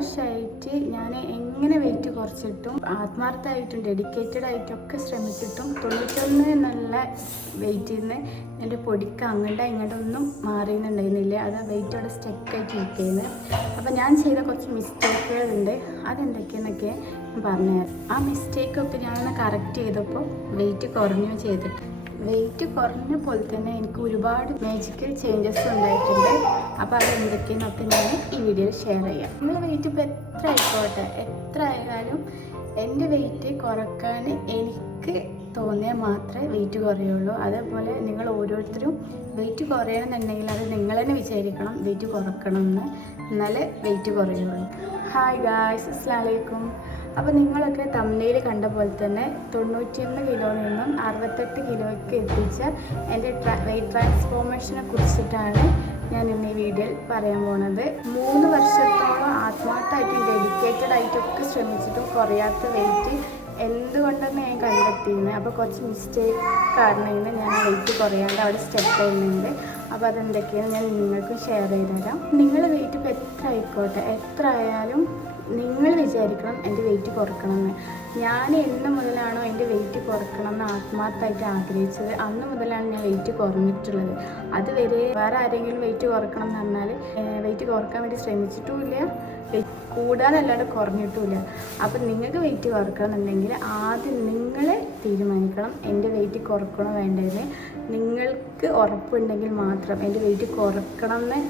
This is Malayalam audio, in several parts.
വർഷമായിട്ട് ഞാൻ എങ്ങനെ വെയിറ്റ് കുറച്ചിട്ടും ആത്മാർത്ഥമായിട്ടും ഡെഡിക്കേറ്റഡ് ആയിട്ടും ഒക്കെ ശ്രമിച്ചിട്ടും തൊണ്ണൂറ്റൊന്ന് എന്നുള്ള വെയിറ്റിൽ നിന്ന് എന്റെ പൊടിക്ക് അങ്ങോട്ടോ ഇങ്ങോട്ടോ ഒന്നും മാറിയെന്നുണ്ടായിരുന്നില്ല. അത് വെയിറ്റ് അവിടെ സ്റ്റക്കായിട്ട് ഇരിക്കുന്നത് അപ്പോൾ ഞാൻ ചെയ്ത കുറച്ച് മിസ്റ്റേക്കുകളുണ്ട് അതെന്തൊക്കെയെന്നൊക്കെ പറഞ്ഞു ആ മിസ്റ്റേക്കൊക്കെ ഞാനൊന്ന് കറക്റ്റ് ചെയ്തപ്പോൾ വെയിറ്റ് കുറഞ്ഞു ചെയ്തിട്ട് വെയിറ്റ് കുറഞ്ഞ പോലെ തന്നെ എനിക്ക് ഒരുപാട് മാജിക്കൽ ചേഞ്ചസ് ഉണ്ടായിട്ടുണ്ട്. അപ്പോൾ അത് എന്തൊക്കെയെന്നൊക്കെ ഞാൻ ഈ വീഡിയോയിൽ ഷെയർ ചെയ്യാം. നിങ്ങൾ വെയിറ്റ് ഇപ്പോൾ എത്ര ആയിക്കോട്ടെ? എത്ര ആയാലും എന്റെ വെയിറ്റ് കുറയ്ക്കാൻ എനിക്ക് തോന്നിയാൽ മാത്രമേ വെയിറ്റ് കുറയുള്ളൂ. അതേപോലെ നിങ്ങൾ ഓരോരുത്തരും വെയിറ്റ് കുറയണമെന്നുണ്ടെങ്കിൽ അത് നിങ്ങൾ തന്നെ വിചാരിക്കണം വെയിറ്റ് കുറക്കണം എന്ന് എന്നാലേ വെയിറ്റ് കുറയുള്ളൂ. ഹായ് ഗായ്സ് അസ്സാം വലൈക്കും അപ്പോൾ നിങ്ങളൊക്കെ തമ്മിൽ കണ്ട പോലെ തന്നെ തൊണ്ണൂറ്റിയൊന്ന് കിലോയിൽ നിന്നും അറുപത്തെട്ട് കിലോയ്ക്ക് എത്തിച്ച എന്റെ വെയിറ്റ് ട്രാൻസ്ഫോർമേഷനെ കുറിച്ചിട്ടാണ് ഞാൻ ഇന്ന് ഈ വീഡിയോയിൽ പറയാൻ പോണത്. മൂന്ന് വർഷത്തോളം ആത്മാർത്ഥമായിട്ടും ഡെഡിക്കേറ്റഡ് ആയിട്ടൊക്കെ ശ്രമിച്ചിട്ടും കുറയാത്ത വെയിറ്റ് എന്തുകൊണ്ടെന്ന് ഞാൻ കണ്ടെത്തിയിരുന്നു അപ്പോൾ കുറച്ച് മിസ്റ്റേക്ക് കാരണം ഞാൻ വെയിറ്റ് കുറയാണ്ട് അവിടെ സ്റ്റെപ്പ് ചെയ്യുന്നുണ്ട്. അപ്പോൾ അതെന്തൊക്കെയാണ് ഞാൻ നിങ്ങൾക്ക് ഷെയർ ചെയ്തു തരാം നിങ്ങൾ വെയിറ്റ് ഇപ്പോൾ എത്ര ആയിക്കോട്ടെ? എത്ര ആയാലും നിങ്ങൾ വിചാരിക്കണം എന്റെ വെയിറ്റ് കുറക്കണമെന്ന്. ഞാൻ എന്ന് മുതലാണോ എന്റെ വെയിറ്റ് കുറക്കണം എന്ന് ആത്മാർത്ഥമായിട്ട് ആഗ്രഹിച്ചത്? അന്ന് മുതലാണ് ഞാൻ വെയിറ്റ് കുറഞ്ഞിട്ടുള്ളത്. അതുവരെ വേറെ ആരെങ്കിലും വെയിറ്റ് കുറക്കണം എന്ന് പറഞ്ഞാൽ വെയിറ്റ് കുറയ്ക്കാൻ വേണ്ടി ശ്രമിച്ചിട്ടുമില്ല. കൂടാനല്ലാണ്ട് കുറഞ്ഞിട്ടുമില്ല. അപ്പം നിങ്ങൾക്ക് വെയിറ്റ് കുറക്കണം എന്നുണ്ടെങ്കിൽ ആദ്യം നിങ്ങളെ തീരുമാനിക്കണം എന്റെ വെയിറ്റ് കുറക്കണോ വേണ്ടതെന്ന് നിങ്ങൾക്ക് ഉറപ്പുണ്ടെങ്കിൽ മാത്രം എന്റെ വെയിറ്റ് കുറക്കണം എന്ന്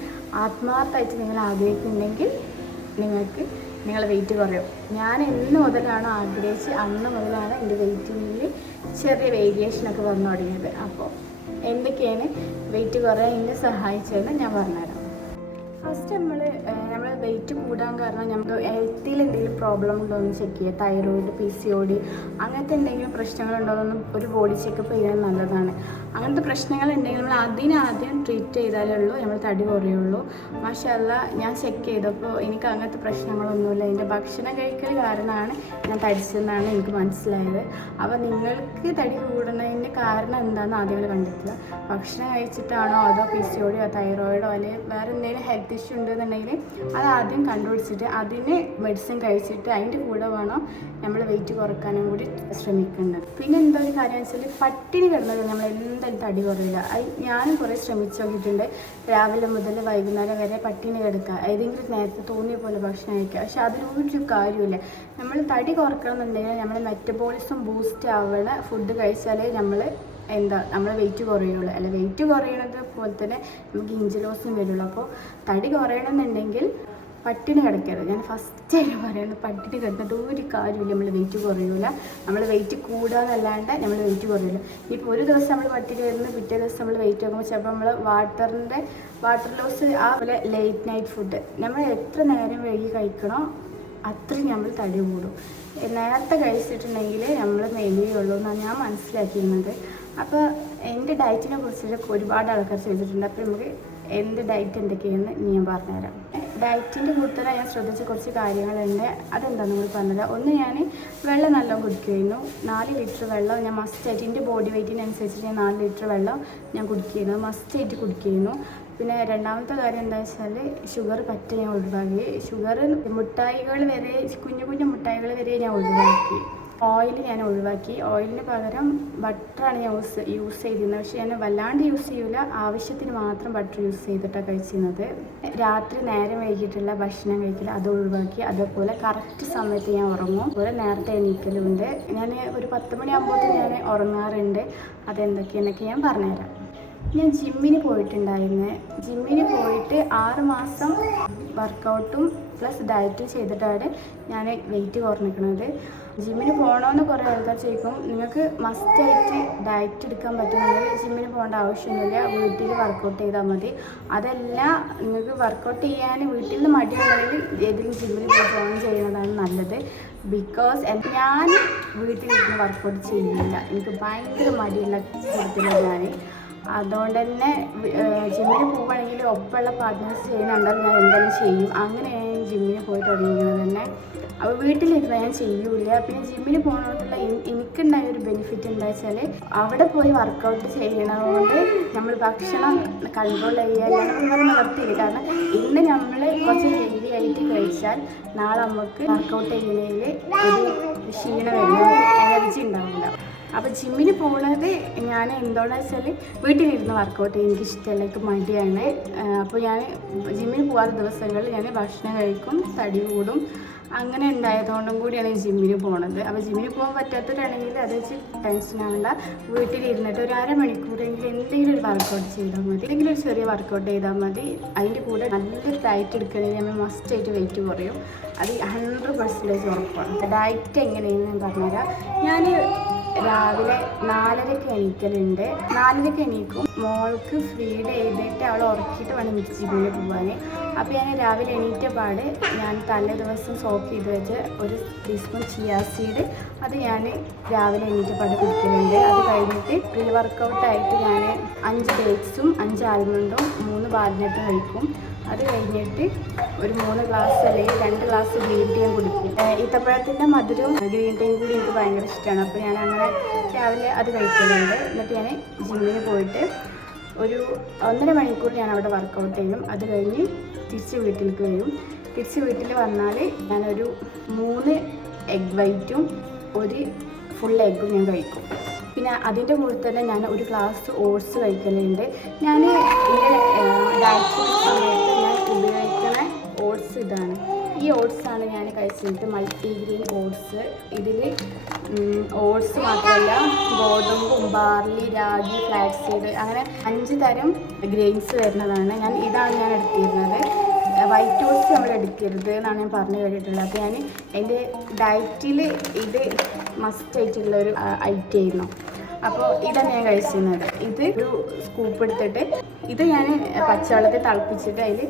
ആത്മാർത്ഥമായിട്ട് നിങ്ങൾ ആഗ്രഹിക്കുന്നുണ്ടെങ്കിൽ നിങ്ങൾക്ക് നിങ്ങളെ വെയിറ്റ് കുറയും. ഞാൻ എന്ന് മുതലാണോ ആഗ്രഹിച്ച് അന്ന് മുതലാണ് എന്റെ വെയിറ്റിങ്ങിൽ ചെറിയ വേരിയേഷനൊക്കെ വന്നു തുടങ്ങിയത്. അപ്പോൾ എന്തൊക്കെയാണ് വെയിറ്റ് കുറയാൻ എന്നെ സഹായിച്ചതെന്ന് ഞാൻ പറഞ്ഞുതരാം. ഫസ്റ്റ് നമ്മൾ നമ്മൾ വെയിറ്റ് കൂടാൻ കാരണം നമുക്ക് ഹെൽത്തിൽ എന്തെങ്കിലും പ്രോബ്ലം ഉണ്ടോ എന്ന് ചെക്ക് ചെയ്യുക. Thyroid P C O D അങ്ങനത്തെ എന്തെങ്കിലും പ്രശ്നങ്ങളുണ്ടോ എന്നൊന്നും ഒരു ബോഡി ചെക്കപ്പ് ചെയ്യാൻ നല്ലതാണ്. അങ്ങനത്തെ പ്രശ്നങ്ങൾ ഉണ്ടെങ്കിൽ നമ്മൾ അതിനാദ്യം ട്രീറ്റ് ചെയ്താലേ ഉള്ളൂ. നമ്മൾ തടി കുറയുള്ളൂ. മാഷല്ല ഞാൻ ചെക്ക് ചെയ്തപ്പോൾ എനിക്ക് അങ്ങനത്തെ പ്രശ്നങ്ങളൊന്നുമില്ല. എന്റെ ഭക്ഷണം കഴിക്കൽ കാരണമാണ് ഞാൻ തടിച്ചതെന്നാണ് എനിക്ക് മനസ്സിലായത്. അപ്പോൾ നിങ്ങൾക്ക് തടി കൂടുന്നതിന്റെ കാരണം എന്താണെന്ന് ആദ്യം കണ്ടെത്തുക. ഭക്ഷണം കഴിച്ചിട്ടാണോ അതോ പി സി ഒ ഡിയോ തൈറോയിഡോ അല്ലെങ്കിൽ വേറെ എന്തെങ്കിലും ഹെൽത്ത് ഇഷ്യൂ ഉണ്ടെന്നുണ്ടെങ്കിൽ അത് ആദ്യം കണ്ടുപിടിച്ചിട്ട് അതിന് മെഡിസിൻ കഴിച്ചിട്ട് അതിന്റെ കൂടെ വേണം നമ്മൾ വെയിറ്റ് കുറക്കാനും കൂടി ശ്രമിക്കേണ്ടത്. പിന്നെ എന്താ ഒരു കാര്യം വെച്ചാൽ പട്ടിണി കിടന്നത് നമ്മൾ എന്തായാലും തടി കുറയില്ല. അത് ഞാനും കുറേ ശ്രമിച്ചു നോക്കിയിട്ടുണ്ട്. രാവിലെ മുതൽ വൈകുന്നേരം വരെ പട്ടിണി കിടക്കുക. ഏതെങ്കിലും നേരത്തെ തോന്നിയ പോലെ ഭക്ഷണം കഴിക്കുക. പക്ഷെ അതിലൊരു കാര്യമില്ല നമ്മൾ തടി കുറക്കണം എന്നുണ്ടെങ്കിൽ നമ്മൾ മെറ്റബോളിസം ബൂസ്റ്റ് ആവുന്ന ഫുഡ് കഴിച്ചാലേ നമ്മൾ എന്താ നമ്മൾ വെയിറ്റ് കുറയുള്ളൂ. അല്ല വെയിറ്റ് കുറയണത് പോലെ തന്നെ നമുക്ക് ഇഞ്ചി ലോസും വരുള്ളൂ. അപ്പോൾ തടി കുറയണമെന്നുണ്ടെങ്കിൽ പട്ടിണി കിടക്കരുത്. ഞാൻ ഫസ്റ്റ് ആയിട്ട് പറയുന്നത് പട്ടിണി കിടന്നിട്ട് ഒരു കാര്യമില്ല. നമ്മൾ വെയിറ്റ് കുറയൂല. നമ്മൾ വെയിറ്റ് കൂടാന്നല്ലാണ്ട് നമ്മൾ വെയിറ്റ് കുറയില്ല ഇപ്പോൾ ഒരു ദിവസം നമ്മൾ പട്ടിണി വരുന്ന പിറ്റേ ദിവസം നമ്മൾ വെയിറ്റ് നോക്കുമ്പോൾ ചിലപ്പോൾ നമ്മൾ വാട്ടറിന്റെ വാട്ടർ ലോസ് ആ പോലെ ലേറ്റ് നൈറ്റ് ഫുഡ് നമ്മൾ എത്ര നേരം വൈകി കഴിക്കണോ അത്രയും നമ്മൾ തടി കൂടും. നേരത്തെ കഴിച്ചിട്ടുണ്ടെങ്കിൽ നമ്മൾ മെലിയുള്ളൂ എന്നാണ് ഞാൻ മനസ്സിലാക്കിയിരുന്നത്. അപ്പോൾ എന്റെ ഡയറ്റിനെ കുറിച്ചൊക്കെ ഒരുപാട് ആൾക്കാർ ചോദിച്ചിട്ടുണ്ട്. അപ്പോൾ നമുക്ക് എന്ത് ഡയറ്റ് എന്തൊക്കെയെന്ന് ഞാൻ പറഞ്ഞുതരാം. ഡയറ്റിന്റെ കൂടുതലായി ഞാൻ ശ്രദ്ധിച്ച കുറച്ച് കാര്യങ്ങളുണ്ട്. അതെന്താണെന്ന് നിങ്ങൾ പറഞ്ഞുതരാം. ഒന്ന് ഞാൻ വെള്ളം നല്ലോണം കുടിക്കുമായിരുന്നു. നാല് ലിറ്റർ വെള്ളം ഞാൻ മസ്റ്റായിട്ട് എന്റെ ബോഡി വെയ്റ്റിനനുസരിച്ച് ഞാൻ നാല് ലിറ്റർ വെള്ളം ഞാൻ കുടിക്കുന്നു മസ്റ്റായിട്ട് കുടിക്കുന്നു പിന്നെ രണ്ടാമത്തെ കാര്യം എന്താ വെച്ചാൽ ഷുഗർ പറ്റ ഞാൻ ഒഴിവാക്കി. ഷുഗർ മുട്ടായികൾ വരെ കുഞ്ഞു കുഞ്ഞു മുട്ടായികൾ വരെ ഞാൻ ഒഴിവാക്കി. ഓയിൽ ഞാൻ ഒഴിവാക്കി. ഓയിലിന് പകരം ബട്ടറാണ് ഞാൻ യൂസ് യൂസ് ചെയ്തിരുന്നത്. പക്ഷേ ഞാൻ വല്ലാണ്ട് യൂസ് ചെയ്യൂല. ആവശ്യത്തിന് മാത്രം ബട്ടർ യൂസ് ചെയ്തിട്ടാണ് കഴിച്ചിരുന്നത്. രാത്രി നേരം വൈകിട്ടുള്ള ഭക്ഷണം കഴിക്കില്ല അത് ഒഴിവാക്കി. അതേപോലെ കറക്റ്റ് സമയത്ത് ഞാൻ ഉറങ്ങും. അതുപോലെ നേരത്തെ എണീക്കലുണ്ട് ഞാൻ ഒരു പത്ത് മണിയാകുമ്പോഴത്തേക്ക് ഞാൻ ഉറങ്ങാറുണ്ട്. അതെന്തൊക്കെയെന്നൊക്കെ ഞാൻ പറഞ്ഞുതരാം. ഞാൻ ജിമ്മിന് പോയിട്ടുണ്ടായിരുന്നു. ജിമ്മിന് പോയിട്ട് ആറ് മാസം വർക്കൗട്ടും പ്ലസ് ഡയറ്റും ചെയ്തിട്ടാണ് ഞാൻ വെയിറ്റ് കുറഞ്ഞിരിക്കുന്നത്. ജിമ്മിന് പോകണമെന്ന് കുറേ ആൾക്കാർ ചോദിക്കും. നിങ്ങൾക്ക് മസ്റ്റായിട്ട് ഡയറ്റ് എടുക്കാൻ പറ്റുമെങ്കിൽ ജിമ്മിന് പോകേണ്ട ആവശ്യമൊന്നുമില്ല. വീട്ടിൽ വർക്കൗട്ട് ചെയ്താൽ മതി. അതല്ല നിങ്ങൾക്ക് വർക്കൗട്ട് ചെയ്യാൻ വീട്ടിൽ നിന്ന് മടിയുണ്ടെങ്കിൽ ഏതെങ്കിലും ജിമ്മിൽ പോയി ജോയിൻ ചെയ്യുന്നതാണ് നല്ലത്. ബിക്കോസ് ഞാൻ വീട്ടിലിരുന്ന് വർക്കൗട്ട് ചെയ്യുന്നില്ല. എനിക്ക് ഭയങ്കര മടിയുള്ള കൂട്ടത്തിലാണ് ഞാൻ അതുകൊണ്ട് തന്നെ ജിമ്മിന് പോവുകയാണെങ്കിൽ ഒപ്പമുള്ള പാർട്ട്നേഴ്സ് ചെയ്യുന്നുണ്ടെങ്കിൽ ഞാൻ എന്തായാലും ചെയ്യും. അങ്ങനെയാണ് ഞാൻ ജിമ്മിന് പോയി തുടങ്ങിയത് തന്നെ. അപ്പോൾ വീട്ടിലിരുന്ന് ഞാൻ ചെയ്യൂല പിന്നെ ജിമ്മിൽ പോകുന്നതുകൊണ്ടുള്ള എനിക്കുണ്ടായ ഒരു ബെനിഫിറ്റ് എന്താ വെച്ചാൽ അവിടെ പോയി വർക്കൗട്ട് ചെയ്യണതുകൊണ്ട് നമ്മൾ ഭക്ഷണം കൺട്രോൾ ചെയ്യാൻ നമ്മൾ നിർത്തിയില്ല കാരണം ഇന്ന് നമ്മൾ കുറച്ച് ഹെൽത്തി ആയിട്ട് കഴിച്ചാൽ നാളെ നമുക്ക് വർക്കൗട്ട് ചെയ്യുന്നതിൽ ഒരു ക്ഷീണം എനർജി ഉണ്ടാവില്ല. അപ്പോൾ ജിമ്മിന് പോകുന്നത് ഞാൻ എന്തുകൊണ്ടാണെന്ന് വെച്ചാൽ വീട്ടിലിരുന്ന് വർക്കൗട്ട് ചെയ്യാൻ എനിക്ക് ഇഷ്ടമല്ല എനിക്ക് മടിയാണ്. അപ്പോൾ ഞാൻ ജിമ്മിന് പോകാത്ത ദിവസങ്ങളിൽ ഞാൻ ഭക്ഷണം കഴിക്കും തടി കൂടും. അങ്ങനെ ഉണ്ടായതുകൊണ്ടും കൂടിയാണ് ജിമ്മിന് പോണത്. അപ്പോൾ ജിമ്മിന് പോകാൻ പറ്റാത്തവരാണെങ്കിൽ അത് വെച്ച് ടെൻഷൻ ആവണ്ട. വീട്ടിലിരുന്നിട്ട് ഒരു അരമണിക്കൂറെങ്കിലും എന്തെങ്കിലും ഒരു വർക്കൗട്ട് ചെയ്താൽ മതി. എന്തെങ്കിലും ഒരു ചെറിയ വർക്കൗട്ട് ചെയ്താൽ മതി. അതിന്റെ കൂടെ നല്ലൊരു ഡയറ്റ് എടുക്കണമെങ്കിൽ നമ്മൾ മസ്റ്റ് ആയിട്ട് വെയിറ്റ് കുറയും. അത് ഹൺഡ്രഡ് പെർസെന്റേജ് ഉറപ്പാണ്. ഡയറ്റ് എങ്ങനെയെന്ന് ഞാൻ പറഞ്ഞുതരാം. ഞാൻ രാവിലെ നാലരക്ക് എണീക്കലുണ്ട്. നാലരക്ക് എണീക്കും. മോൾക്ക് ഫീഡ് ചെയ്തിട്ട് അവളെ ഉറക്കിയിട്ട് വേണം ജിമ്മിൽ പോകാൻ. അപ്പോൾ ഞാൻ രാവിലെ എണീറ്റ പാട് ഞാൻ തലേ ദിവസം സോക്ക് ചെയ്ത് വെച്ച് ഒരു ടീസ്പൂൺ ചിയാ സീഡ് അത് ഞാൻ രാവിലെ എണീറ്റ പാട് കുടിക്കുന്നുണ്ട് അത് കഴിഞ്ഞിട്ട് പ്രീ വർക്കൗട്ടായിട്ട് ഞാൻ അഞ്ച് ഡേറ്റ്സും അഞ്ച് ആൽമണ്ടും മൂന്ന് ബാലിനെട്ടും കഴിക്കും അത് കഴിഞ്ഞിട്ട് ഒരു മൂന്ന് ഗ്ലാസ് അല്ലെങ്കിൽ രണ്ട് ഗ്ലാസ് ഗ്രീൻ ടീ ഞാൻ കുടിക്കും. ഈത്തപ്പഴത്തിന്റെ മധുരവും ഗ്രീൻ ടീയും കൂടി എനിക്ക് ഭയങ്കര ഇഷ്ടമാണ് അപ്പോൾ ഞാൻ അങ്ങനെ രാവിലെ അത് കഴിക്കുന്നുണ്ട് എന്നിട്ട് ഞാൻ ജിമ്മിന് പോയിട്ട് ഒരു ഒന്നര മണിക്കൂർ ഞാൻ അവിടെ വർക്കൗട്ട് ചെയ്യും. അത് കഴിഞ്ഞ് തിരിച്ച് വീട്ടിലേക്ക് വരും. തിരിച്ച് വീട്ടിൽ വന്നാൽ ഞാനൊരു മൂന്ന് എഗ് വൈറ്റും ഒരു ഫുൾ എഗ്ഗും ഞാൻ കഴിക്കും. പിന്നെ അതിന്റെ കൂടെ തന്നെ ഞാൻ ഒരു ഗ്ലാസ് ഓട്സ് കഴിക്കലുണ്ട്. ഞാൻ എന്റെ ഡയറ്റ് സമയത്ത് ഞാൻ ഉപയോഗിക്കുന്ന ഓട്സ് ഇതാണ്. ഈ ഓട്സ് ആണ് ഞാൻ കഴിച്ചത്. Multigrain oats. ഇതിൽ ഓട്സ് മാത്രമല്ല ഗോതമ്പും ബാർലി രാഗി ഫ്ലാക്സീഡ് അങ്ങനെ അഞ്ച് തരം ഗ്രെയിൻസ് വരുന്നതാണ്. ഞാൻ ഇതാണ് ഞാൻ എടുത്തിരുന്നത്. വൈറ്റ് ഓട്സ് നമ്മൾ എടുക്കരുത് എന്നാണ് ഞാൻ പറഞ്ഞു കേട്ടിട്ടുള്ളത്. അപ്പോൾ ഞാൻ എന്റെ ഡയറ്റിൽ ഇത് മസ്റ്റ് ആയിട്ടുള്ള ഒരു ഐറ്റം ആയിരുന്നു. അപ്പോൾ ഇതാണ് ഞാൻ കഴിച്ചിരുന്നത്. ഇത് ഒരു സ്കൂപ്പ് എടുത്തിട്ട് ഇത് ഞാൻ പച്ചവെള്ളത്തിൽ തിളപ്പിച്ചിട്ട് അതിൽ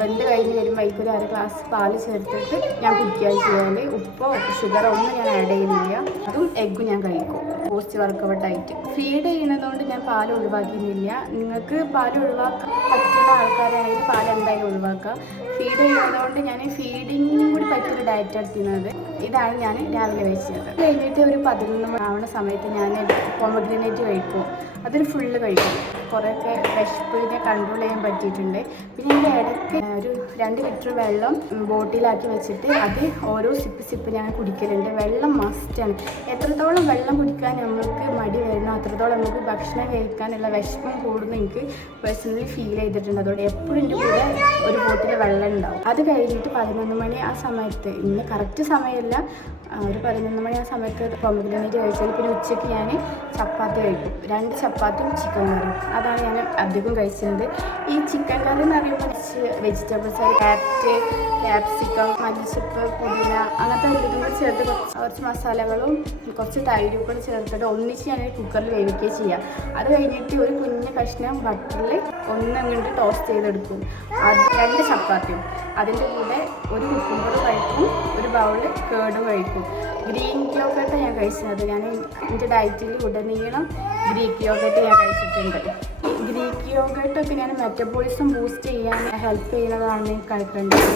വെന്ത് കഴിഞ്ഞ് വരുമ്പോൾ അതിൽ ഒരു അര ഗ്ലാസ് പാൽ ചേർത്തിട്ട് ഞാൻ കുടിക്കുക ചെയ്യാൻ ഉപ്പോ ഷുഗറോ ഒന്നും ഞാൻ ആഡ് ചെയ്യുന്നില്ല. അതും എഗ്ഗും ഞാൻ കഴിക്കും. പോസ്റ്റ് വർക്കൗട്ട് ആയിട്ട് ഫീഡ് ചെയ്യുന്നതുകൊണ്ട് ഞാൻ പാൽ ഒഴിവാക്കുന്നില്ല. നിങ്ങൾക്ക് പാൽ ഒഴിവാക്കാൻ പറ്റുന്ന ആൾക്കാരാണെങ്കിൽ പാൽ എന്തായാലും ഒഴിവാക്കുക. ഫീഡ് ചെയ്യുന്നതുകൊണ്ട് ഞാൻ ഫീഡിങ്ങിനും കൂടി പറ്റിയൊരു ഡയറ്റ് എടുക്കുന്നത് ഇതാണ് ഞാൻ രാവിലെ അത് കഴിഞ്ഞിട്ട് ഒരു പതിനൊന്ന് മണി ആവുന്ന സമയത്ത് ഞാൻ പൊമഗ്രനേറ്റ് കഴിക്കും. അതൊരു ഫുള്ള് കഴിക്കും. കുറേയൊക്കെ വിശപ്പിനെ കൺട്രോൾ ചെയ്യാൻ പറ്റിയിട്ടുണ്ട്. പിന്നെ എന്റെ ഇടയ്ക്ക് ഒരു രണ്ട് ലിറ്റർ വെള്ളം ബോട്ടിലാക്കി വെച്ചിട്ട് അത് ഓരോ സിപ്പ് സിപ്പ് ഞാൻ കുടിക്കലുണ്ട്. വെള്ളം മസ്റ്റാണ് എത്രത്തോളം വെള്ളം കുടിക്കാൻ നമുക്ക് മടി വരുന്നോ അത്രത്തോളം നമുക്ക് ഭക്ഷണം കഴിക്കാനുള്ള വിശപ്പം കൂടുന്നു എനിക്ക് പേഴ്സണലി ഫീൽ ചെയ്തിട്ടുണ്ട്. അതുകൊണ്ട് എപ്പോഴും എന്റെ കൂടെ ഒരു ബോട്ടിൽ വെള്ളം ഉണ്ടാവും. അത് കഴിഞ്ഞിട്ട് പതിനൊന്ന് മണി ആ സമയത്ത് ഇന്ന് കറക്റ്റ് സമയമല്ല ഒരു പതിനൊന്ന് മണി ആ സമയത്ത് പൊമഗ്രനേറ്റ് കഴിച്ചാൽ പിന്നെ ഉച്ചയ്ക്ക് ഞാൻ ചപ്പാത്തി കഴിക്കും. രണ്ട് ചപ്പാത്തിയും ചിക്കൻ കറിയും. അതാണ് ഞാൻ അധികം കഴിച്ചിരുന്നത്. ഈ ചിക്കൻ കറി എന്ന് പറയുമ്പോൾ വെജിറ്റബിൾസ് ക്യാരറ്റ് ക്യാപ്സിക്കം മല്ലിച്ചപ്പ് പുതിന അങ്ങനത്തെ ഇതും കൂടി ചേർത്ത് കുറച്ച് കുറച്ച് മസാലകളും കുറച്ച് തൈരും കൂടി ചേർത്തിട്ട് ഒന്നിച്ച് ഞാൻ കുക്കറിൽ വേവിക്കുകയും ചെയ്യാം. അത് കഴിഞ്ഞിട്ട് ഒരു കുഞ്ഞ് കഷ്ണം ബട്ടറിൽ ഒന്നങ്ങോട്ട് ടോസ്റ്റ് ചെയ്തെടുക്കും. അത് രണ്ട് ചപ്പാത്തിയും. അതിന്റെ കൂടെ ഒരു കുക്കുമ്പർ കഴിക്കും ഒരു ബൗൾ കേടും കഴിക്കും. ഗ്രീൻ യോഗട്ട് ഞാൻ കഴിച്ചത്. ഞാൻ എന്റെ ഡയറ്റിൽ ഉടനീളം ഗ്രീക്ക് യോഗട്ട് ഞാൻ കഴിച്ചിട്ടുണ്ട്. ഗ്രീക്ക് യോഗട്ടൊക്കെ ഞാൻ മെറ്റബോളിസം ബൂസ്റ്റ് ചെയ്യാൻ ഹെൽപ്പ് ചെയ്യുന്നതാണ് കഴിക്കേണ്ടത്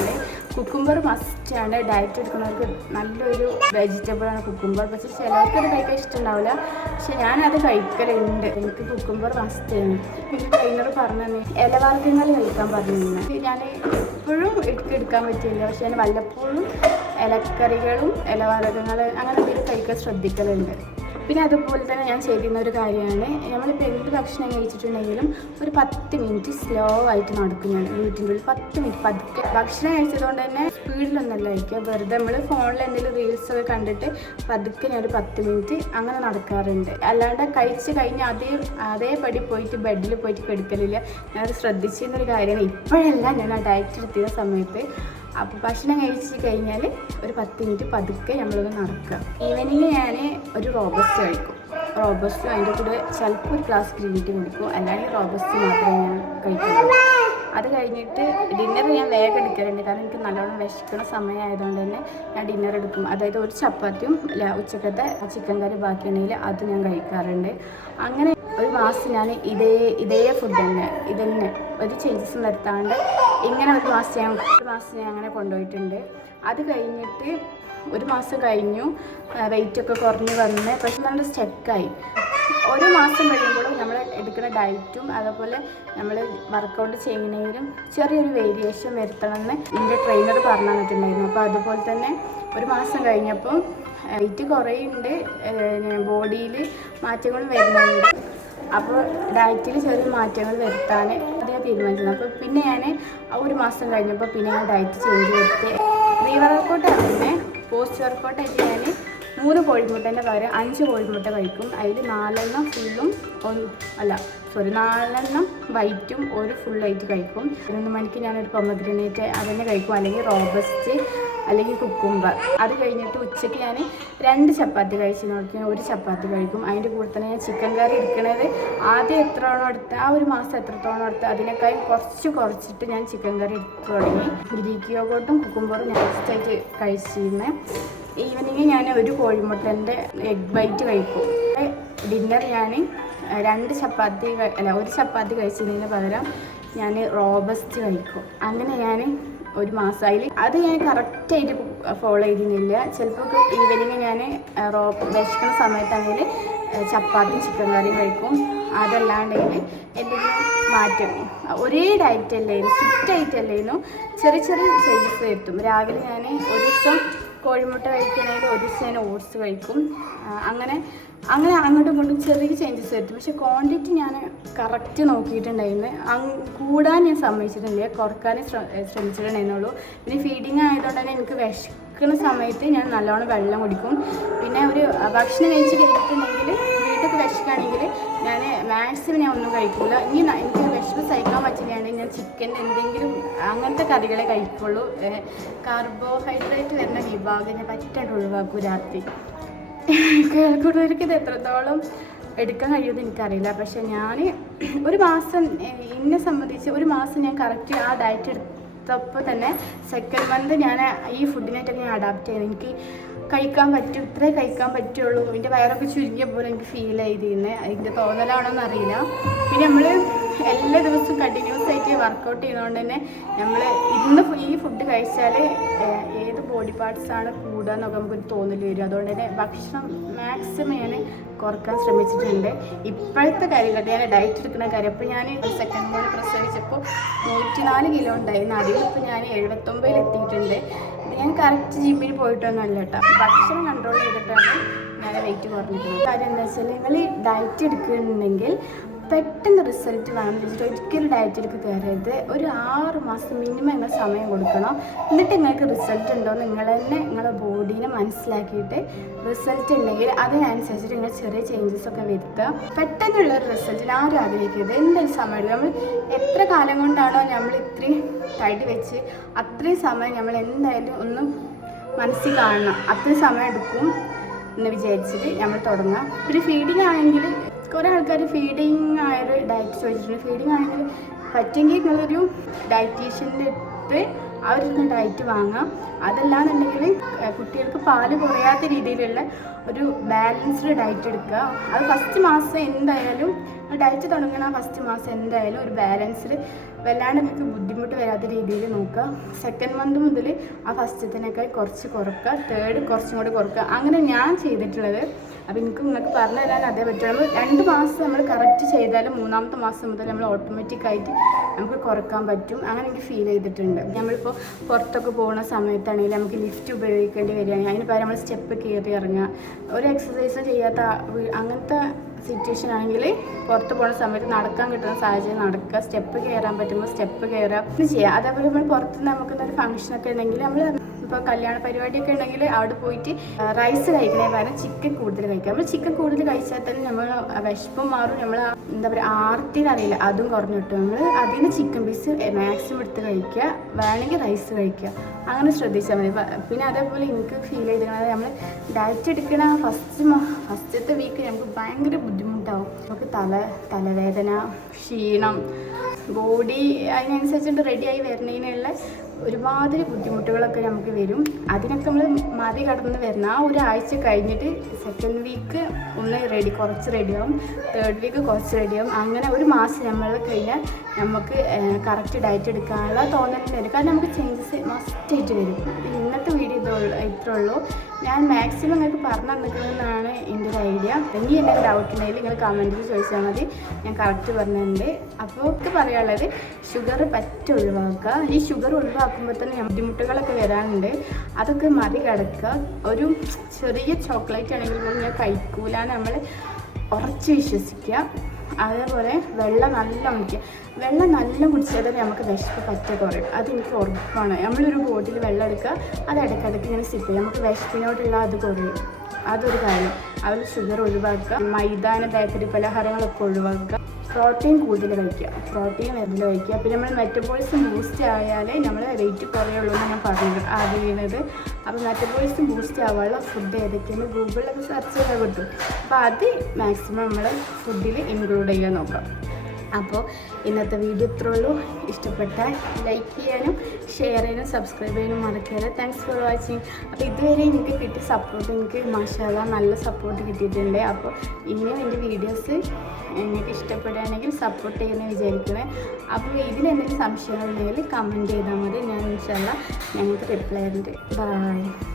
കുക്കുംബർ മസ്റ്റാണ് ഡയറ്റ് എടുക്കുന്നവർക്ക് നല്ലൊരു വെജിറ്റബിളാണ് കുക്കുംബർ പക്ഷെ ചിലർക്ക് അത് കഴിക്കാൻ ഇഷ്ടമുണ്ടാവില്ല. പക്ഷെ ഞാനത് കഴിക്കലുണ്ട്. എനിക്ക് കുക്കുംബർ മസ്റ്റാണ് പിന്നെ ട്രെയിനർ പറഞ്ഞു ഇലവർഗങ്ങൾ കഴിക്കാൻ പറഞ്ഞു ഞാൻ എപ്പോഴും എടുക്കാൻ പറ്റില്ല പക്ഷെ ഞാൻ വല്ലപ്പോഴും ഇലക്കറികളും ഇലവർഗങ്ങൾ അങ്ങനെ എന്തെങ്കിലും കഴിക്കാൻ ശ്രദ്ധിക്കലുണ്ട്. പിന്നെ അതുപോലെ തന്നെ ഞാൻ ചെയ്യുന്ന ഒരു കാര്യമാണ്. നമ്മളിപ്പോൾ എന്ത് ഭക്ഷണം കഴിച്ചിട്ടുണ്ടെങ്കിലും ഒരു പത്ത് മിനിറ്റ് സ്ലോ ആയിട്ട് നടക്കും ഞാൻ വീട്ടിന്റെ ഉള്ളിൽ. പത്ത് മിനിറ്റ് പതുക്കെ. ഭക്ഷണം കഴിച്ചതുകൊണ്ട് തന്നെ സ്പീഡിലൊന്നല്ല കഴിക്കുക വെറുതെ നമ്മൾ ഫോണിൽ എന്തെങ്കിലും റീൽസ് ഒക്കെ കണ്ടിട്ട് പതുക്കെ ഒരു പത്ത് മിനിറ്റ് അങ്ങനെ നടക്കാറുണ്ട്. അല്ലാണ്ട് കഴിച്ച് കഴിഞ്ഞ് അതേ അതേപടി പോയിട്ട് ബെഡിൽ പോയിട്ട് കിടക്കലില്ല. ഞാനത് ശ്രദ്ധിച്ചിരുന്നൊരു കാര്യമാണ്. ഇപ്പോഴല്ല ഞാൻ ആ ഡയറ്റ് എടുത്തിയ സമയത്ത് അപ്പോൾ ഭക്ഷണം കഴിച്ച് കഴിഞ്ഞാൽ ഒരു പത്ത് മിനിറ്റ് പതുക്കെ നമ്മളൊന്ന് നടക്കുക. ഈവനിങ് ഞാൻ ഒരു റോബസ്റ്റ് കഴിക്കും. റോബസ്റ്റ് അതിന്റെ കൂടെ ചിലപ്പോൾ ഒരു ഗ്ലാസ് ഗ്രീൻ ടീ കുടിക്കും. അല്ലെങ്കിൽ റോബസ്റ്റ് മാത്രമേ ഞാൻ കഴിക്കുള്ളൂ അത് കഴിഞ്ഞിട്ട് ഡിന്നർ ഞാൻ വേഗം എടുക്കലുണ്ട്. കാരണം എനിക്ക് നല്ലോണം വിശക്കുന്ന സമയമായതുകൊണ്ട് തന്നെ ഞാൻ ഡിന്നർ എടുക്കും. അതായത് ഒരു ചപ്പാത്തിയും ഉച്ചക്കത്തെ ചിക്കൻ കറി ബാക്കിയുണ്ടെങ്കിൽ അത് ഞാൻ കഴിക്കാറുണ്ട്. അങ്ങനെ ഒരു മാസം ഞാൻ ഇതേ ഇതേ ഫുഡ് തന്നെ ഇതന്നെ. ഒരു ചേഞ്ചസും വരുത്താണ്ട് ഇങ്ങനെ ഒരു മാസം ഞാൻ ഒരു മാസം ഞാൻ അങ്ങനെ കൊണ്ടുപോയിട്ടുണ്ട്. അത് കഴിഞ്ഞിട്ട് ഒരു മാസം കഴിഞ്ഞു വെയിറ്റൊക്കെ കുറഞ്ഞ് വന്ന് പക്ഷെ നല്ല സ്റ്റക്കായി ഒരു മാസം കഴിയുമ്പോഴും നമ്മൾ എടുക്കുന്ന ഡയറ്റും അതുപോലെ നമ്മൾ വർക്കൗട്ട് ചെയ്യുന്നതിലും ചെറിയൊരു വേരിയേഷൻ വരുത്തണമെന്ന് എന്റെ ട്രെയിനർ പറഞ്ഞു തന്നിട്ടുണ്ടായിരുന്നു. അപ്പോൾ അതുപോലെ തന്നെ ഒരു മാസം കഴിഞ്ഞപ്പോൾ വെയിറ്റ് കുറയുന്നുണ്ട് ബോഡിയിൽ മാറ്റങ്ങളും വരുന്നുണ്ട്. അപ്പോൾ ഡയറ്റിൽ ചെറിയ മാറ്റങ്ങൾ വരുത്താൻ ഞാൻ തീരുമാനിച്ചത്. അപ്പോൾ പിന്നെ ഞാൻ ഒരു മാസം കഴിഞ്ഞപ്പോൾ പിന്നെ ഞാൻ ഡയറ്റ് ചേഞ്ച് ചെയ്തിട്ട് പ്രീ വർക്കൗട്ട് തന്നെ പോസ്റ്റ് വർക്കൗട്ടായിട്ട് ഞാൻ മൂന്ന് കോഴിമുട്ടേന്റെ പകരം അഞ്ച് കോഴിമുട്ട കഴിക്കും. അതിൽ നാലെണ്ണം ഫുള്ളും ഒന്ന് അല്ല സോറി നാലെണ്ണം വൈറ്റും ഒരു ഫുള്ളായിട്ട് കഴിക്കും. പതിനൊന്ന് മണിക്ക് ഞാനൊരു പൊമഗ്രനേറ്റ് അതന്നെ കഴിക്കും. അല്ലെങ്കിൽ റോബസ്റ്റ് അല്ലെങ്കിൽ കുക്കുംബർ അത് കഴിഞ്ഞിട്ട് ഉച്ചയ്ക്ക് ഞാൻ രണ്ട് ചപ്പാത്തി കഴിച്ച് നോക്കി. ഒരു ചപ്പാത്തി കഴിക്കും. അതിന്റെ കൂടെ തന്നെ ഞാൻ ചിക്കൻ കറി എടുക്കുന്നത് ആദ്യം എത്രത്തോളം എടുത്ത് ആ ഒരു മാസം എത്രത്തോളം എടുത്ത് അതിനേക്കാൾ കുറച്ച് കുറച്ചിട്ട് ഞാൻ ചിക്കൻ കറി എടുത്ത് തുടങ്ങി. ഗ്രീക്ക് യോഗോട്ടും കുക്കുംബറും ഞാൻ ഫസ്റ്റായിട്ട് കഴിച്ചിരുന്നത് ഈവനിങ് ഞാൻ ഒരു കോഴിമുട്ടന്റെ എഗ് ബൈറ്റ് കഴിക്കും. ഡിന്നർ ഞാൻ രണ്ട് ചപ്പാത്തി അല്ല ഒരു ചപ്പാത്തി കഴിച്ചതിന് പകരം ഞാൻ റോബസ്റ്റ് കഴിക്കും. അങ്ങനെ ഞാൻ ഒരു മാസമായി അത് ഞാൻ കറക്റ്റായിട്ട് ഫോളോ ചെയ്തിരുന്നില്ല. ചിലപ്പോൾ ഈവനിങ് ഞാൻ റോ വിശക്കുന്ന സമയത്താണെങ്കിൽ ചപ്പാത്തി ചിക്കൻ കറിയും കഴിക്കും. അതല്ലാണ്ടെങ്കിൽ എന്തെങ്കിലും മാറ്റം. ഒരേ ഡയറ്റ് അല്ലായിരുന്നു സ്ട്രിക്റ്റ് ആയിട്ട് അല്ലായിരുന്നു. ചെറിയ ചെറിയ ചേഞ്ചസ് വരുത്തും. രാവിലെ ഞാൻ ഒരു ദിവസം കോഴിമുട്ട കഴിക്കുകയാണെങ്കിൽ ഒരു ദിവസം ഞാൻ ഓട്സ് കഴിക്കും. അങ്ങനെ അങ്ങനെ അങ്ങോട്ടും ഇങ്ങോട്ടും ചെറിയ ചേഞ്ചസ് വരുത്തും. പക്ഷെ ക്വാണ്ടിറ്റി ഞാൻ കറക്റ്റ് നോക്കിയിട്ടുണ്ടായിരുന്നു. അങ് കൂടാൻ ഞാൻ സമ്മതിച്ചിട്ടില്ല. കുറയ്ക്കാൻ ശ്രമിച്ചിട്ടുണ്ടായിരുന്നുള്ളൂ. പിന്നെ ഫീഡിങ് ആയതുകൊണ്ട് തന്നെ എനിക്ക് വിശക്കുന്ന സമയത്ത് ഞാൻ നല്ലോണം വെള്ളം കുടിക്കും. പിന്നെ ഒരു ഭക്ഷണം കഴിച്ച് കഴിഞ്ഞിട്ടുണ്ടെങ്കിൽ വീട്ടിൽ വിശക്കുകയാണെങ്കിൽ ഞാൻ മാക്സിമം ഞാൻ ഒന്നും കഴിക്കില്ല ഇനി എനിക്ക് വിശപ്പ് സഹിക്കാൻ പറ്റുകയാണെങ്കിൽ ഞാൻ ചിക്കൻ എന്തെങ്കിലും അങ്ങനത്തെ കറികളെ കഴിക്കുള്ളൂ. കാർബോഹൈഡ്രേറ്റ് വരുന്ന വിഭാഗം ഞാൻ പറ്റാണ്ട് ഒഴിവാക്കും രാത്രി. കേൾക്കുന്നവർക്ക് ഇത് എത്രത്തോളം എടുക്കാൻ കഴിയുമെന്ന് എനിക്കറിയില്ല. പക്ഷെ ഞാൻ ഒരു മാസം എന്നെ സംബന്ധിച്ച് ഒരു മാസം ഞാൻ കറക്റ്റ് ആ ഡയറ്റ് എടുത്തപ്പോൾ തന്നെ സെക്കൻഡ് മന്ത് ഞാൻ ഈ ഫുഡിനായിട്ടൊക്കെ ഞാൻ അഡാപ്റ്റ് ചെയ്തു. എനിക്ക് കഴിക്കാൻ പറ്റും ഇത്രേ കഴിക്കാൻ പറ്റുള്ളൂ. എന്റെ വയറൊക്കെ ചുരുങ്ങിയ പോലെ എനിക്ക് ഫീൽ ചെയ്തിരുന്നത് അതിന്റെ തോന്നലാണോ എന്നറിയില്ല. പിന്നെ നമ്മൾ എല്ലാ ദിവസവും കണ്ടിന്യൂസ് ആയിട്ട് വർക്കൗട്ട് ചെയ്തുകൊണ്ട് തന്നെ നമ്മൾ ഇന്ന് ഈ ഫുഡ് കഴിച്ചാൽ ബോഡി പാർട്സ് ആണ് കൂടുക എന്നൊക്കെ നമുക്കൊരു തോന്നൽ വരും അതുകൊണ്ട് തന്നെ ഭക്ഷണം മാക്സിമം ഞാൻ കുറയ്ക്കാൻ ശ്രമിച്ചിട്ടുണ്ട്. ഇപ്പോഴത്തെ കാര്യങ്ങൾ ഞാൻ ഡയറ്റ് എടുക്കുന്ന കാര്യം. അപ്പോൾ ഞാൻ സെക്കൻഡ് മോൾ പ്രസവിച്ചപ്പോൾ നൂറ്റിനാല് കിലോ ഉണ്ടായിരുന്നു. അതിൽ ഇപ്പം ഞാൻ എഴുപത്തൊമ്പതിൽ എത്തിയിട്ടുണ്ട്. ഞാൻ കറക്റ്റ് ജിമ്മിൽ പോയിട്ടൊന്നുമല്ല കേട്ടോ. ഭക്ഷണം കൺട്രോൾ ചെയ്തിട്ടാണ് ഞാൻ വെയിറ്റ് കുറഞ്ഞിട്ടുള്ളത്. കാര്യം എന്താ വെച്ചാൽ നിങ്ങൾ ഡയറ്റ് എടുക്കുന്നുണ്ടെങ്കിൽ പെട്ടെന്ന് റിസൾട്ട് വേണം വെച്ചിട്ട് ഒരിക്കലും ഡയറ്റിലേക്ക് കയറരുത് ഒരു ആറ് മാസം മിനിമം നിങ്ങൾ സമയം കൊടുക്കണം. എന്നിട്ട് നിങ്ങൾക്ക് റിസൾട്ട് ഉണ്ടോ നിങ്ങൾ തന്നെ നിങ്ങളുടെ ബോഡീനെ മനസ്സിലാക്കിയിട്ട് റിസൾട്ട് ഉണ്ടെങ്കിൽ അതിനനുസരിച്ചിട്ട് നിങ്ങൾ ചെറിയ ചേഞ്ചസ് ഒക്കെ വരുത്തുക. പെട്ടെന്നുള്ള ഒരു റിസൾട്ടിന് ആരും ആഗ്രഹിക്കരുത്. എന്തൊരു സമയം നമ്മൾ എത്ര കാലം കൊണ്ടാണോ നമ്മൾ ഇത്രയും തടി വെച്ച് അത്രയും സമയം നമ്മൾ എന്തായാലും ഒന്ന് മനസ്സിൽ കാണണം. അത്രയും സമയം എടുക്കും എന്ന് വിചാരിച്ചിട്ട് നമ്മൾ തുടങ്ങാം പിന്നെ ഫീഡിങ് ആണെങ്കിൽ കുറേ ആൾക്കാർ ഫീഡിങ് ആയൊരു ഡയറ്റ് ചോദിച്ചിട്ടുണ്ട്. ഫീഡിങ് ആണെങ്കിൽ പറ്റുമെങ്കിൽ നിങ്ങളൊരു ഡയറ്റീഷ്യന്റെ അടുത്ത് അവരിരുന്ന് ഡയറ്റ് വാങ്ങാം. അതല്ലാന്നുണ്ടെങ്കിൽ കുട്ടികൾക്ക് പാൽ കുറയാത്ത രീതിയിലുള്ള ഒരു ബാലൻസ്ഡ് ഡയറ്റ് എടുക്കുക. അത് ഫസ്റ്റ് മാസം എന്തായാലും ഡയറ്റ് തുടങ്ങണ ഫസ്റ്റ് മാസം എന്തായാലും ഒരു ബാലൻസിൽ വല്ലാണ്ട് നമുക്ക് ബുദ്ധിമുട്ട് വരാത്ത രീതിയിൽ നോക്കുക. സെക്കൻഡ് മന്ത് മുതൽ ആ ഫസ്റ്റത്തിനേക്കാൾ കുറച്ച് കുറക്കുക. തേർഡ് കുറച്ചും കൂടി കുറക്കുക. അങ്ങനെ ഞാൻ ചെയ്തിട്ടുള്ളത്. അപ്പോൾ എനിക്ക് നിങ്ങൾക്ക് പറഞ്ഞു തരാൻ അതേ പറ്റുള്ളൂ. നമ്മൾ രണ്ട് മാസം നമ്മൾ കറക്റ്റ് ചെയ്താലും മൂന്നാമത്തെ മാസം മുതൽ നമ്മൾ ഓട്ടോമാറ്റിക്കായിട്ട് നമുക്ക് കുറയ്ക്കാൻ പറ്റും. അങ്ങനെ എനിക്ക് ഫീൽ ചെയ്തിട്ടുണ്ട്. നമ്മളിപ്പോൾ പുറത്തൊക്കെ പോകുന്ന സമയത്താണെങ്കിൽ നമുക്ക് ലിഫ്റ്റ് ഉപയോഗിക്കേണ്ടി വരികയാണെങ്കിൽ അതിന് പകരം നമ്മൾ സ്റ്റെപ്പ് കയറി ഇറങ്ങുക. ഒരു എക്സസൈസും ചെയ്യാത്ത അങ്ങനത്തെ സിറ്റുവേഷൻ ആണെങ്കിൽ പുറത്ത് പോകുന്ന സമയത്ത് നടക്കാൻ കിട്ടുന്ന സാഹചര്യം നടക്കുക. സ്റ്റെപ്പ് കയറാൻ പറ്റുമ്പോൾ സ്റ്റെപ്പ് കയറുക. ചെയ്യുക അതേപോലെ നമ്മൾ പുറത്ത് നമുക്ക് ഒരു ഫംഗ്ഷനൊക്കെ ഉണ്ടെങ്കിൽ നമ്മൾ ഇപ്പോൾ കല്യാണ പരിപാടിയൊക്കെ ഉണ്ടെങ്കിൽ അവിടെ പോയിട്ട് റൈസ് കഴിക്കണേ പകരം ചിക്കൻ കൂടുതൽ കഴിക്കുക നമ്മൾ ചിക്കൻ കൂടുതൽ കഴിച്ചാൽ തന്നെ നമ്മൾ വിശപ്പും മാറും. നമ്മൾ എന്താ പറയുക ആർത്തി അറിയില്ല. അതും കുറഞ്ഞു കിട്ടും. നമ്മൾ അതിൽ നിന്ന് ചിക്കൻ പീസ് മാക്സിമം എടുത്ത് കഴിക്കുക. വേണമെങ്കിൽ റൈസ് കഴിക്കുക. അങ്ങനെ ശ്രദ്ധിച്ചാൽ മതി. പിന്നെ അതേപോലെ എനിക്ക് ഫീൽ ചെയ്തിരിക്കുന്നത് നമ്മൾ ഡയറ്റ് എടുക്കണ ഫസ്റ്റ് ഫസ്റ്റത്തെ വീക്ക് നമുക്ക് ഭയങ്കര ബുദ്ധിമുട്ടാവും. നമുക്ക് തല തലവേദന ക്ഷീണം ബോഡി അതിനനുസരിച്ചിട്ട് റെഡിയായി വരുന്നതിനുള്ള ഒരുമാതിരി ബുദ്ധിമുട്ടുകളൊക്കെ നമുക്ക് വരും. അതിനൊക്കെ നമ്മൾ മറികടന്ന് വരുന്ന ആ ഒരാഴ്ച കഴിഞ്ഞിട്ട് സെക്കൻഡ് വീക്ക് ഒന്ന് റെഡി കുറച്ച് റെഡിയാവും തേർഡ് വീക്ക് കുറച്ച് റെഡിയാവും അങ്ങനെ ഒരു മാസം നമ്മൾ കഴിഞ്ഞാൽ നമുക്ക് കറക്റ്റ് ഡയറ്റ് എടുക്കാനുള്ള തോന്നൽ വരും കാരണം നമുക്ക് ചേഞ്ചസ് മസ്റ്റായിട്ട് വരും. ഇന്നത്തെ വീഡിയോ ഇതുള്ളൂ ഇത്രേ ഉള്ളൂ. ഞാൻ മാക്സിമം നിങ്ങൾക്ക് പറഞ്ഞു തന്നിട്ടുള്ളതെന്നാണ് എന്റെ ഒരു ഐഡിയ ഇനി എന്തെങ്കിലും ഡൗട്ട് ഉണ്ടെങ്കിൽ നിങ്ങൾ കമന്റിൽ ചോദിച്ചാൽ മതി. ഞാൻ കറക്റ്റ് പറഞ്ഞിട്ടുണ്ട് അപ്പോൾ ഒക്കെ പറയാനുള്ളത് ഷുഗർ പറ്റ ഒഴിവാക്കുക. ഈ ഷുഗർ ഒഴിവാക്കുമ്പോൾ തന്നെ ബുദ്ധിമുട്ടുകളൊക്കെ വരാനുണ്ട് അതൊക്കെ മറികടക്കുക ഒരു ചെറിയ ചോക്ലേറ്റ് ആണെങ്കിൽ പോലും ഞാൻ കഴിക്കൂല നമ്മൾ ഉറച്ച് വിശ്വസിക്കുക. അതേപോലെ വെള്ളം നല്ല കുടിക്കുക വെള്ളം നല്ല കുടിച്ചാൽ തന്നെ നമുക്ക് വിശപ്പ് പറ്റ കുറയും അതെനിക്ക് ഉറപ്പാണ്. നമ്മളൊരു ബോട്ടിൽ വെള്ളം എടുക്കുക അത് ഇടയ്ക്കിടയ്ക്ക് ഇങ്ങനെ സിപ്പ് ചെയ്യുക നമുക്ക് വിശപ്പിനോടുള്ള അത് കുറയും. അതൊരു കാര്യം. അതിൽ ഷുഗർ ഒഴിവാക്കുക. മൈദാന ബേക്കറി പലഹാരങ്ങളൊക്കെ ഒഴിവാക്കുക. പ്രോട്ടീൻ കൂടുതൽ കഴിക്കുക. പ്രോട്ടീൻ കൂടുതൽ കഴിക്കുക. പിന്നെ നമ്മൾ മെറ്റബോളിസം ബൂസ്റ്റ് ആയാലേ നമ്മൾ വെയിറ്റ് കുറയുള്ളൂ എന്ന് ഞാൻ പറഞ്ഞത് അറിയുന്നത് അപ്പോൾ മെറ്റബോളിസം ബൂസ്റ്റ് ആവാനുള്ള ഫുഡ് ഏതൊക്കെയാണ് ഗൂഗിളിലൊക്കെ സെർച്ച് ചെയ്താൽ കിട്ടും. അപ്പോൾ അത് മാക്സിമം നമ്മൾ ഫുഡിൽ ഇൻക്ലൂഡ് ചെയ്യാൻ നോക്കാം. അപ്പോൾ ഇന്നത്തെ വീഡിയോ ഇത്രേ ഉള്ളൂ. ഇഷ്ടപ്പെട്ടാൽ ലൈക്ക് ചെയ്യാനും ഷെയർ ചെയ്യാനും സബ്സ്ക്രൈബ് ചെയ്യാനും മറക്കരുത്. താങ്ക്സ് ഫോർ വാച്ചിങ് അപ്പോൾ ഇതുവരെ എനിക്ക് കിട്ടിയ സപ്പോർട്ട് എനിക്ക് മാഷാല നല്ല സപ്പോർട്ട് കിട്ടിയിട്ടുണ്ട്. അപ്പോൾ ഇനിയും എന്റെ വീഡിയോസ് എനിക്ക് ഇഷ്ടപ്പെടുകയാണെങ്കിൽ സപ്പോർട്ട് ചെയ്യുമെന്ന് വിചാരിക്കണേ. അപ്പോൾ ഇതിലെന്തെങ്കിലും സംശയങ്ങളുണ്ടെങ്കിൽ കമന്റ് ചെയ്താൽ മതി. ഞാൻ ഇൻഷാല്ല ഞങ്ങൾക്ക് റിപ്ലൈ ഉണ്ട് ബൈ